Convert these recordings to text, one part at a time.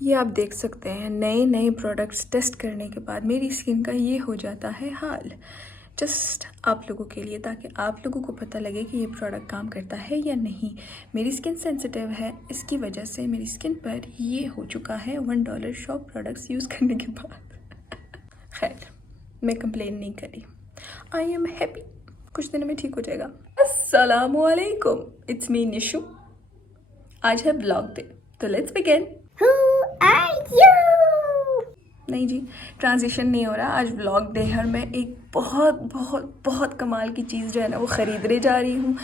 ये आप देख सकते हैं, नए नए प्रोडक्ट्स टेस्ट करने के बाद मेरी स्किन का ये हो जाता है हाल। जस्ट आप लोगों के लिए, ताकि आप लोगों को पता लगे कि ये प्रोडक्ट काम करता है या नहीं। मेरी स्किन सेंसिटिव है, इसकी वजह से मेरी स्किन पर ये हो चुका है $1 शॉप प्रोडक्ट्स यूज़ करने के बाद। खैर, मैं कंप्लेन नहीं करी, आई एम हैप्पी, कुछ दिनों में ठीक हो जाएगा। अस्सलामुअलैकुम, इट्स मी निशु। आज है ब्लॉग डे, तो let's begin. Who are you? नहीं जी, ट्रांजिशन नहीं हो रहा, आज व्लॉग डे है और मैं एक बहुत बहुत बहुत कमाल की चीज़ जो है ना वो ख़रीदने जा रही हूँ।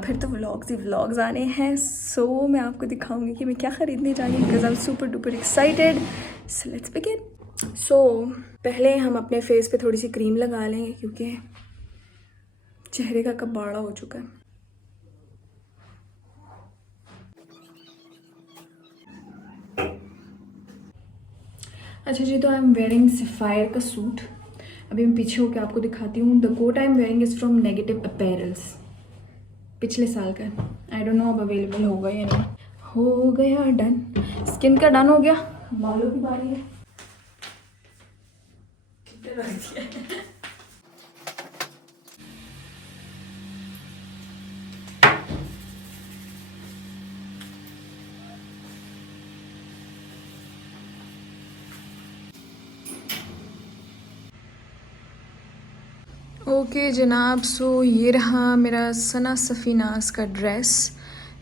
फिर तो व्लॉग्स ही व्लॉग्स आने हैं, सो मैं आपको दिखाऊंगी कि मैं क्या ख़रीदने जा रही हूँ, because I am super duper excited. So let's begin. So पहले हम अपने फेस पे थोड़ी सी क्रीम लगा लेंगे क्योंकि चेहरे का कबाड़ा हो चुका है। अच्छा जी, तो आई एम वेयरिंग सफ़ायर का सूट। अभी मैं पीछे होकर आपको दिखाती हूँ। The coat I am wearing is from Negative Apparels, पिछले साल का। आई डोंट नो अब अवेलेबल होगा या नहीं। हो गया डन, स्किन का डन हो गया, बालों की बारी है। कितने रख दिया है। ओके जनाब, सो ये रहा मेरा सना सफ़ीनास का ड्रेस,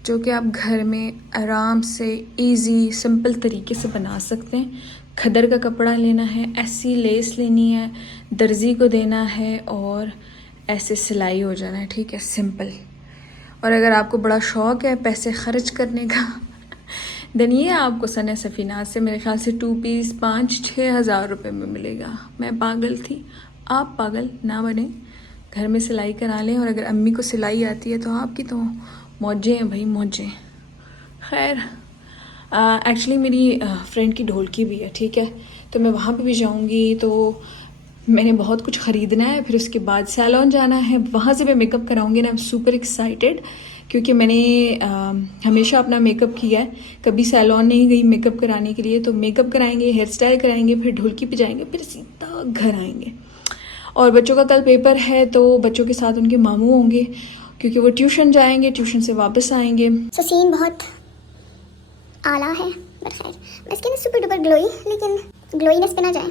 जो कि आप घर में आराम से इजी सिंपल तरीके से बना सकते हैं। खदर का कपड़ा लेना है, ऐसी लेस लेनी है, दर्जी को देना है और ऐसे सिलाई हो जाना है, ठीक है, सिंपल। और अगर आपको बड़ा शौक़ है पैसे खर्च करने का देन ये आपको सना सफ़ीनास से मेरे ख्याल से 2 पीस 5-6 हज़ार रुपये में मिलेगा। मैं पागल थी, आप पागल ना बने, घर में सिलाई करा लें। और अगर अम्मी को सिलाई आती है तो आपकी तो मौजें हैं भाई, मौजें। खैर, एक्चुअली मेरी फ्रेंड की ढोलकी भी है, ठीक है, तो मैं वहाँ पे भी जाऊँगी, तो मैंने बहुत कुछ ख़रीदना है। फिर उसके बाद सैलून जाना है, वहाँ से मैं मेकअप कराऊँगी ना। आई एम सुपर एक्साइटेड क्योंकि मैंने हमेशा अपना मेकअप किया है, कभी सैलून नहीं गई मेकअप कराने के लिए। तो मेकअप कराएंगे, हेयर स्टाइल कराएंगे, फिर ढोलकी पे जाएंगे, फिर सीधा घर आएंगे। और बच्चों का कल पेपर है, तो बच्चों के साथ उनके मामू होंगे क्योंकि वो ट्यूशन जाएंगे, ट्यूशन से वापस आएंगे। So सीन बहुत आला है, बट खैर मेरी स्किन सुपर डुपर ग्लोई, लेकिन ग्लोईनेस पे ना जाए,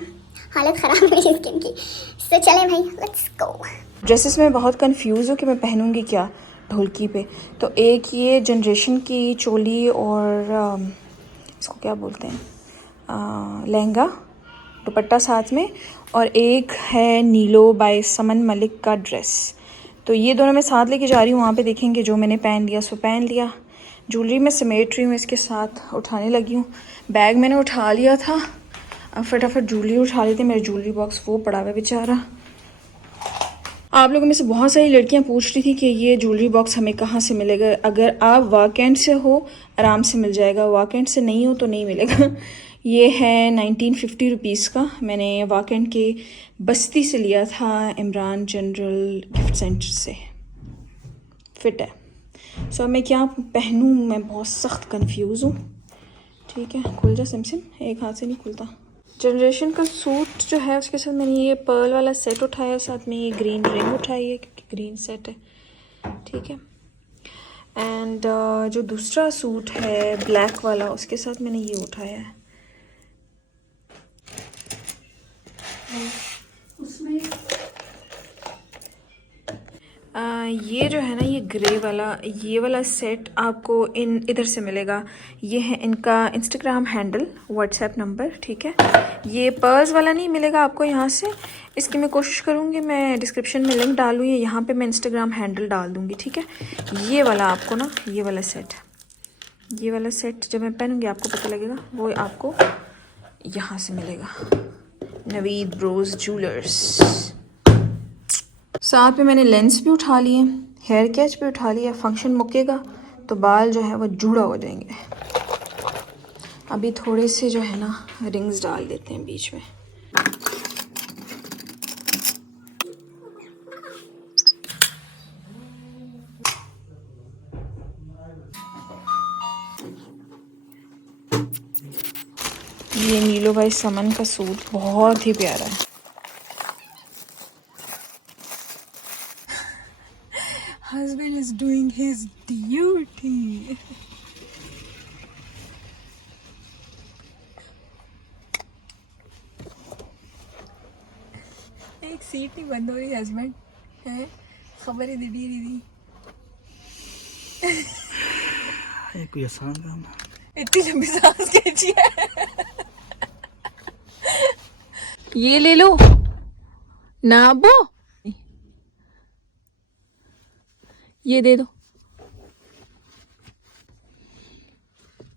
हालत ख़राब है मेरी स्किन की। सो चले भाई, लेट्स गो। ड्रेसेस में बहुत कंफ्यूज हूँ कि मैं पहनूंगी क्या ढोलकी पे। तो एक ये जनरेशन की चोली और इसको क्या बोलते हैं, लहंगा दुपट्टा साथ में, और एक है नीलो बाय समन मलिक का ड्रेस। तो ये दोनों मैं साथ लेके जा रही हूँ, वहाँ पे देखेंगे जो मैंने पहन लिया सो पहन लिया। ज्वेलरी में समेट रही हूँ, इसके साथ उठाने लगी हूँ। बैग मैंने उठा लिया था, अब फटाफट ज्वेलरी उठा लेते। मेरा ज्वेलरी बॉक्स वो पड़ा हुआ बेचारा। आप लोगों में से बहुत सारी लड़कियां पूछ रही थी कि ये ज्वेलरी बॉक्स हमें कहाँ से मिलेगा। अगर आप वाकेंड से हो आराम से मिल जाएगा, वाकेंड से नहीं हो तो नहीं मिलेगा। ये है 1950 रुपीज़ का, मैंने वाकेंड के बस्ती से लिया था, इमरान जनरल गिफ्ट सेंटर से। फिट है। सो अब मैं क्या पहनूँ, मैं बहुत सख्त कंफ्यूज हूँ। ठीक है, खुल जा सिम सिम, एक हाथ से नहीं खुलता। जनरेशन का सूट जो है उसके साथ मैंने ये पर्ल वाला सेट उठाया, साथ में ये ग्रीन रिंग उठाई है क्योंकि ग्रीन सेट है, ठीक है। एंड जो दूसरा सूट है ब्लैक वाला, उसके साथ मैंने ये उठाया है। उसमें ये जो है ना, ये ग्रे वाला, ये वाला सेट आपको इधर से मिलेगा। ये है इनका इंस्टाग्राम हैंडल, व्हाट्सएप नंबर, ठीक है। ये पर्स वाला नहीं मिलेगा आपको यहाँ से, इसकी मैं कोशिश करूँगी मैं डिस्क्रिप्शन में लिंक डालूँ, या यहाँ पे मैं इंस्टाग्राम हैंडल डाल दूँगी, ठीक है। ये वाला आपको ना, ये वाला सेट जब मैं पहनूँगी आपको पता लगेगा, वो आपको यहाँ से मिलेगा, नवीद ब्रोज ज्वेलर्स। साथ में मैंने लेंस भी उठा लिए, हेयर कैच भी उठा लिया। फंक्शन मुकेगा तो बाल जो है वो जूड़ा हो जाएंगे। अभी थोड़े से जो है ना रिंग्स डाल देते हैं बीच में। ये नीलो भाई समन का सूट बहुत ही प्यारा है। Husband is doing his duty. एक सीट नहीं बंद हो रही हस्बैंड है, खबर ही दीदी दीदी। कोई आसान काम है। इतनी लंबी सांस खींची है। ये ले लो ना अब्बू, ये दे दो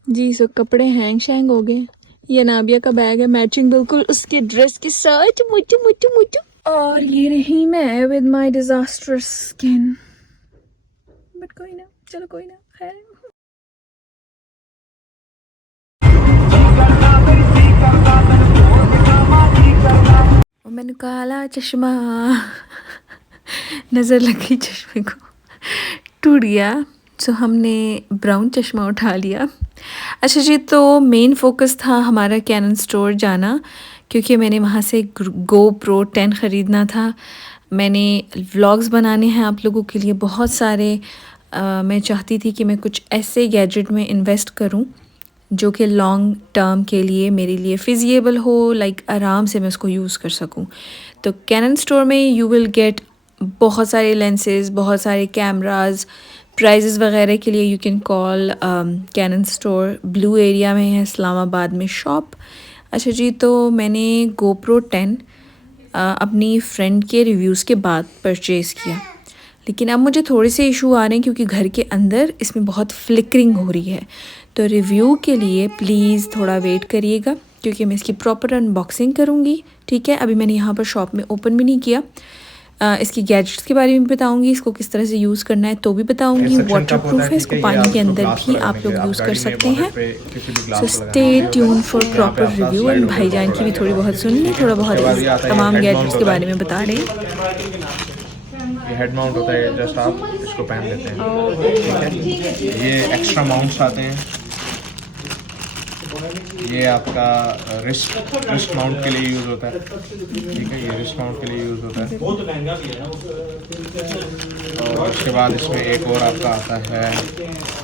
जी। सो कपड़े हैंग शैंग हो गए। ये नाबिया का बैग है, मैचिंग बिल्कुल उसके ड्रेस के साथ, मुचू मुचू मुचू। और ये रही मैं with my disastrous skin, but कोई ना, चलो कोई ना, खैर। और मैंने काला चश्मा नजर लगी, चश्मे को टूट गया। सो हमने ब्राउन चश्मा उठा लिया। अच्छा जी, तो मेन फोकस था हमारा कैनन स्टोर जाना, क्योंकि मैंने वहाँ से GoPro 10 ख़रीदना था। मैंने व्लॉग्स बनाने हैं आप लोगों के लिए बहुत सारे। मैं चाहती थी कि मैं कुछ ऐसे गैजेट में इन्वेस्ट करूं जो कि लॉन्ग टर्म के लिए मेरे लिए फिजिएबल हो, लाइक आराम से मैं उसको यूज़ कर सकूं। तो कैनन स्टोर में यू विल गेट बहुत सारे लेंसेज, बहुत सारे कैमराज। प्राइजेज़ वगैरह के लिए you can call Canon store. Blue Area में है इस्लामाबाद में शॉप। अच्छा जी, तो मैंने GoPro 10 अपनी फ्रेंड के रिव्यूज़ के बाद परचेज़ किया, लेकिन अब मुझे थोड़े से इशू आ रहे हैं क्योंकि घर के अंदर इसमें बहुत फ्लिकरिंग हो रही है। तो रिव्यू के लिए प्लीज़ थोड़ा वेट करिएगा, क्योंकि मैं इसकी प्रॉपर अनबॉक्सिंग करूँगी। ठीक है, अभी मैंने यहाँ पर शॉप में ओपन भी नहीं किया। इसकी गैजेट्स के बारे में भी बताऊंगी, इसको किस तरह से यूज़ करना है तो भी बताऊंगी। वाटरप्रूफ है, इसको पानी के अंदर भी आप लोग यूज़ कर सकते हैं। So stay tune for proper review. And भाईजान की भी थोड़ी बहुत सुनिए, थोड़ा बहुत तमाम गैजेट्स के बारे में बता रहे हैं। ये हेड माउंट होता है, जस्ट आप इसको पहन लेते हैं। ठीक है, ये एक्स्ट्रा माउंट्स आते हैं। ये आपका रिस्ट माउंट के लिए यूज़ होता है। ठीक है, ये रिस्ट माउंट के लिए यूज़ होता है। और उसके बाद इसमें एक और आपका आता है,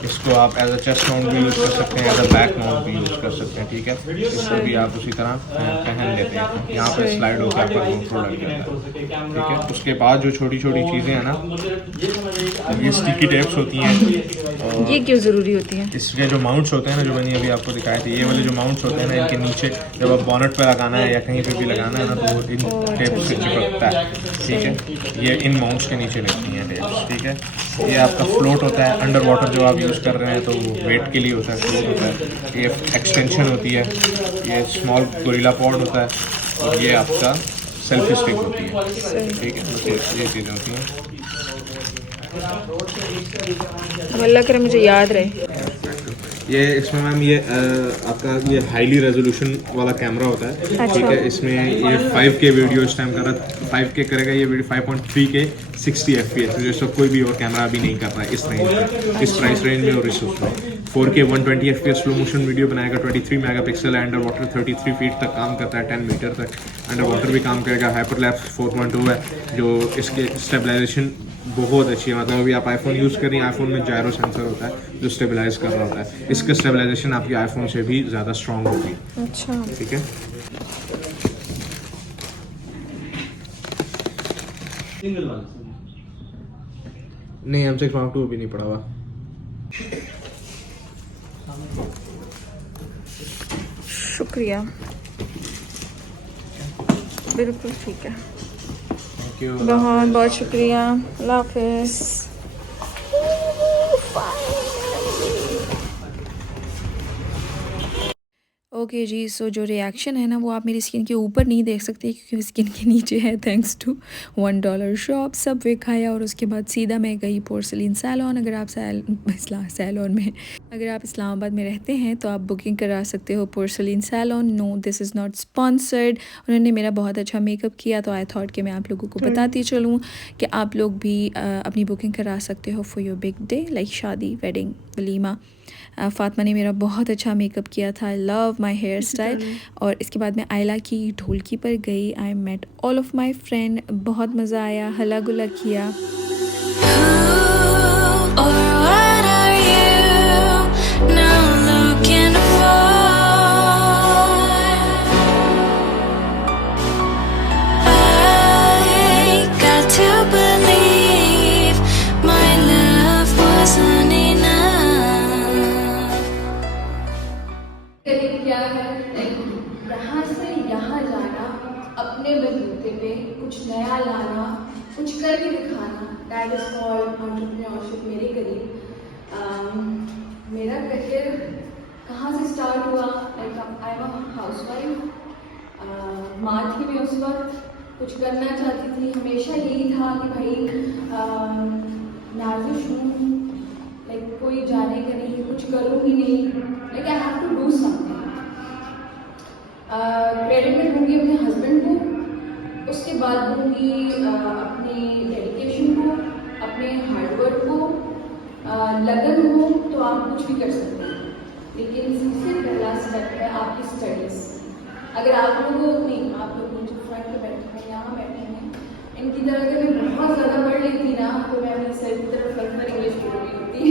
इसको आप एज अ चेस्ट माउंट भी यूज़ कर सकते हैं, एज अ बैक माउंट भी यूज़ कर सकते हैं। ठीक है, इसको भी आप उसी तरह पहन लेते हैं। यहाँ पर स्लाइड होकर आपका GoPro लग जाता है। ठीक है, उसके बाद जो छोटी छोटी चीज़ें हैं ना, ये स्टिकी टेप्स होती हैं। ये क्यों ज़रूरी होती है? इसके जो माउंट्स होते हैं ना, जो मैंने अभी आपको दिखाए थे, ये वाले जो माउंट्स होते हैं ना, इनके नीचे जब आप बॉनेट पे लगाना है या कहीं पे भी लगाना है ना, तो वो इन टेप्स से चिपकता है। ठीक है, ये इन माउंट्स के नीचे लगती हैं टेप्स। ठीक है, ये आपका फ्लोट होता है अंडर वाटर, जो आप यूज़ कर रहे हैं तो वो वेट के लिए होता है, फ्लोट होता है। ये एक्सटेंशन होती है, ये स्मॉल गोरिल्ला पॉड होता है, और ये आपका सेल्फी स्टिक होती है। ठीक है, तो ये चीज़ें होती हैं। अल्लाह करे मुझे याद रहे। ये इसमें मैम ये आपका ये हाईली रेजोल्यूशन वाला कैमरा होता है। ठीक है, इसमें ये 5K वीडियो इस टाइम कर रहा है, 5K करेगा ये वीडियो, 5.3K 60 FPS, जो सब कोई भी और कैमरा अभी नहीं कर रहा है इस रेंज में, इस प्राइस रेंज में और इस उसमें। 4K 120 FPS slow motion video बनाएगा। 23 मेगापिक्सल है, अंडर वाटर 33 फीट तक काम करता है, 10 मीटर तक अंडर वाटर भी काम करेगा। हाइपरलैप्स 4.2 है, जो इसके स्टेबलाइजेशन बहुत अच्छी है। मतलब अभी आप आईफोन यूज़ कर रही हैं, आईफोन में जायरो सेंसर होता है जो स्टेबलाइज कर रहा होता है। इसका स्टेबलाइजेशन आपके आईफोन से भी ज़्यादा स्ट्रॉन्ग होती है। अच्छा, ठीक है, नहीं M6 Mark II भी नहीं पड़ा हुआ। शुक्रिया, बिल्कुल ठीक है, बहुत बहुत शुक्रिया। अल्लाह हाफिज़। ओके जी, सो जो रिएक्शन है ना, वो आप मेरी स्किन के ऊपर नहीं देख सकते क्योंकि स्किन के नीचे है, थैंक्स टू $1 शॉप। सब वे खाया और उसके बाद सीधा मैं गई पोर्सलिन सैलॉन। अगर आप सैलॉन में अगर आप इस्लामाबाद में रहते हैं तो आप बुकिंग करा सकते हो Porcelain Salon. No, this is not sponsored. उन्होंने मेरा बहुत अच्छा मेकअप किया, तो आई थॉट कि मैं आप लोगों को बताती चलूँ कि आप लोग भी अपनी बुकिंग करा सकते हो for your big day, like शादी, वेडिंग, वलीमा। फ़ातिमा ने मेरा बहुत अच्छा मेकअप किया था। I love my hair style. और इसके बाद मैं आयला की ढोलकी पर गई। I met all of my friend, बहुत मज़ा आया, हला गुला किया। यहाँ से यहाँ जाना, अपने बलबूते पे कुछ नया लाना, कुछ करके दिखाना, दैट इज़ कॉल्ड एंटरप्रेन्योरशिप मेरे करीब। मेरा करियर कहाँ से स्टार्ट हुआ? Like I am a housewife. माँ थी मैं उस वक्त, कुछ करना चाहती थी, हमेशा यही था कि भाई नाज़िश हूँ, लाइक कोई जाने का नहीं, कुछ करूँगी नहीं, like I have to do something. Credit में दूँगी अपने हस्बैंड को, उसके बाद दूँगी अपने डेडिकेशन को, अपने हार्डवर्क को। लगन हो तो आप कुछ भी कर सकते हैं, लेकिन सबसे पहला स्टेप है आपकी स्टडीज़। अगर आप लोगों नहीं, आप लोग नीचे फ्रंट पे बैठे हैं, यहाँ बैठे हैं, इनकी तरह अगर मैं बहुत ज़्यादा पढ़ लेती ना तो मैं अपनी सर की तरफ रखकर इंग्लिश बोल रही होती।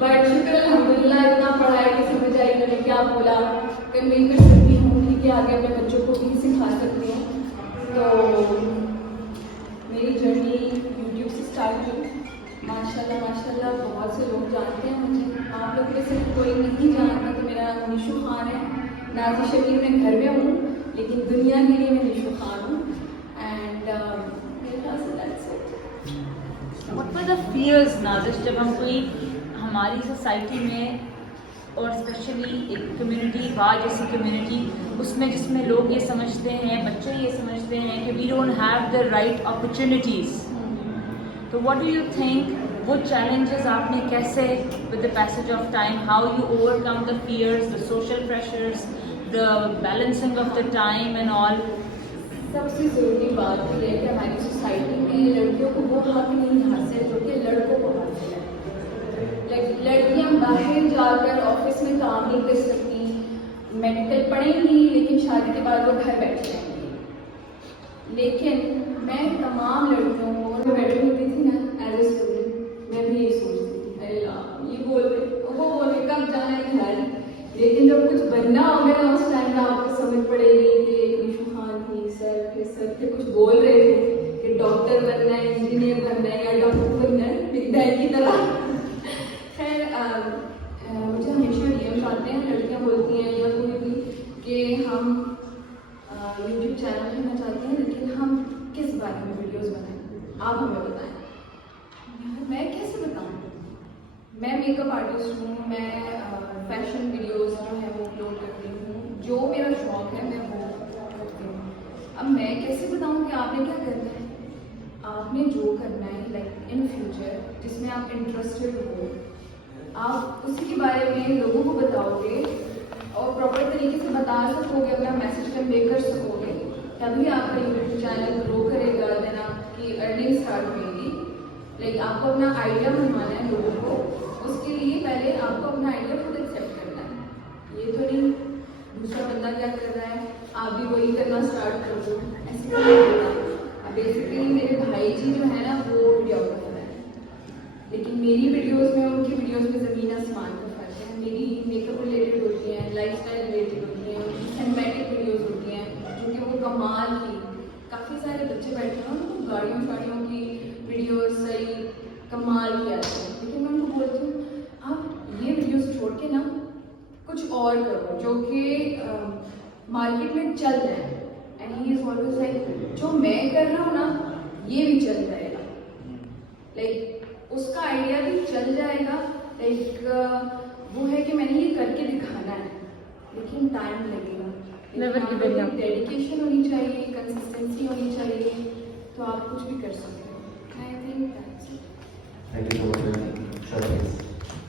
बट शुक्र अल्हम्दुलिल्लाह इतना पढ़ा है कि समझ आई मैंने क्या बोला, कन्वे कर सकती हूँ, ठीक है, आगे अपने बच्चों को भी सिखा सकती हूँ। तो मेरी जर्नी यूट्यूब से स्टार्ट हुई। माशाल्लाह माशाल्लाह बहुत से लोग जानते हैं मुझे। आप लोग में से कोई नहीं जानता तो मेरा नाम निशु खान है। नाज़ी शकील में घर में हूँ, लेकिन दुनिया के लिए मैं निशु खान हूँ। एंड मेरे ख्याल से that's it. What were the fears Nazish, जब हम कोई हमारी सोसाइटी में और स्पेशली एक कम्युनिटी वाह जैसी कम्युनिटी उसमें जिसमें लोग ये समझते हैं, बच्चे ये समझते हैं कि we don't have the right opportunities, तो व्हाट डू यू थिंक वो चैलेंजेस आपने कैसे with the passage of time, how you overcome the fears, the social pressures, the balancing of the time and all? सबसे ज़रूरी बात यह है कि हमारी सोसाइटी में लड़कियों को वो हक नहीं हासिल जो कि लड़कों को हासिल है। लड़कियां बाहर जाकर ऑफिस में काम नहीं कर सकती, मेडिकल पढ़ेंगी लेकिन शादी के बाद वो घर बैठ जाएंगी। लेकिन मैं तमाम लड़कियों को, मैं बैठी होती थी ना एज ए स्टूडेंट, मैं भी यही सोचती थी, अरे ये बोल रहे वो बोल रहे कब जाना है घर। लेकिन जब कुछ बनना होगा ना उस टाइम में आपको समझ पड़ेगी कि निशु खान थी, सर थे कुछ बोल रहे थे कि डॉक्टर बनना है, इंजीनियर बनना है या डॉक्टर बनना है, बिग बैग की तरह। मुझे हमेशा डीएम्स आते हैं, लड़कियां बोलती हैं या कोई भी कि हम यूट्यूब चैनल करना चाहते हैं, लेकिन हम किस बारे में वीडियोस बनाएं, आप हमें बताएं। मैं कैसे बताऊं? मैं मेकअप आर्टिस्ट हूँ, मैं फैशन वीडियोस जो है वो अपलोड करती हूँ, जो मेरा शौक है मैं वो करती हूँ। अब मैं कैसे बताऊँ कि आपने क्या करना है? आपने जो करना है लाइक इन फ्यूचर जिसमें आप इंटरेस्टेड हो, आप उसी के बारे में लोगों को बताओगे और प्रॉपर तरीके से बता सकोगे, अपना मैसेज कन्वे कर सकोगे, तभी आपका यूट्यूब चैनल ग्रो करेगा, देन आपकी अर्निंग स्टार्ट होगी। लाइक आपको अपना आइडिया बनवाना है लोगों को, उसके लिए पहले आपको अपना आइडिया खुद एक्सेप्ट करना है। ये तो नहीं दूसरा बंदा क्या कर रहा है आप भी वही करना स्टार्ट कर दो, ऐसे नहीं होता। बेसिकली मेरे भाई जी जो है ना वो वीडियोग्राफर है, लेकिन मेरी वीडियोस में उनकी वीडियोस में ज़मीन आसमान का फर्क है। मेरी मेकअप रिलेटेड होती हैं, लाइफस्टाइल रिलेटेड होती हैं, सिनेमैटिक वीडियोस होती हैं जो कि वो कमाल की, काफ़ी सारे बच्चे बैठे हैं उनको गाड़ियों की वीडियोस सही कमाल की आती है। लेकिन मैं उनको बोलती हूँ आप ये वीडियोस छोड़ के ना कुछ और करो जो कि मार्केट में चल रहा है। And he is always like जो मैं कर रहा हूँ ना ये भी चल जाएगा, लाइक उसका आइडिया भी चल जाएगा। लाइक वो है कि मैंने ये करके दिखाना है, लेकिन टाइम लगेगा, डेडिकेशन होनी चाहिए, कंसिस्टेंसी होनी चाहिए, तो आप कुछ भी कर सकते हो। I think that's it. Thank you so much.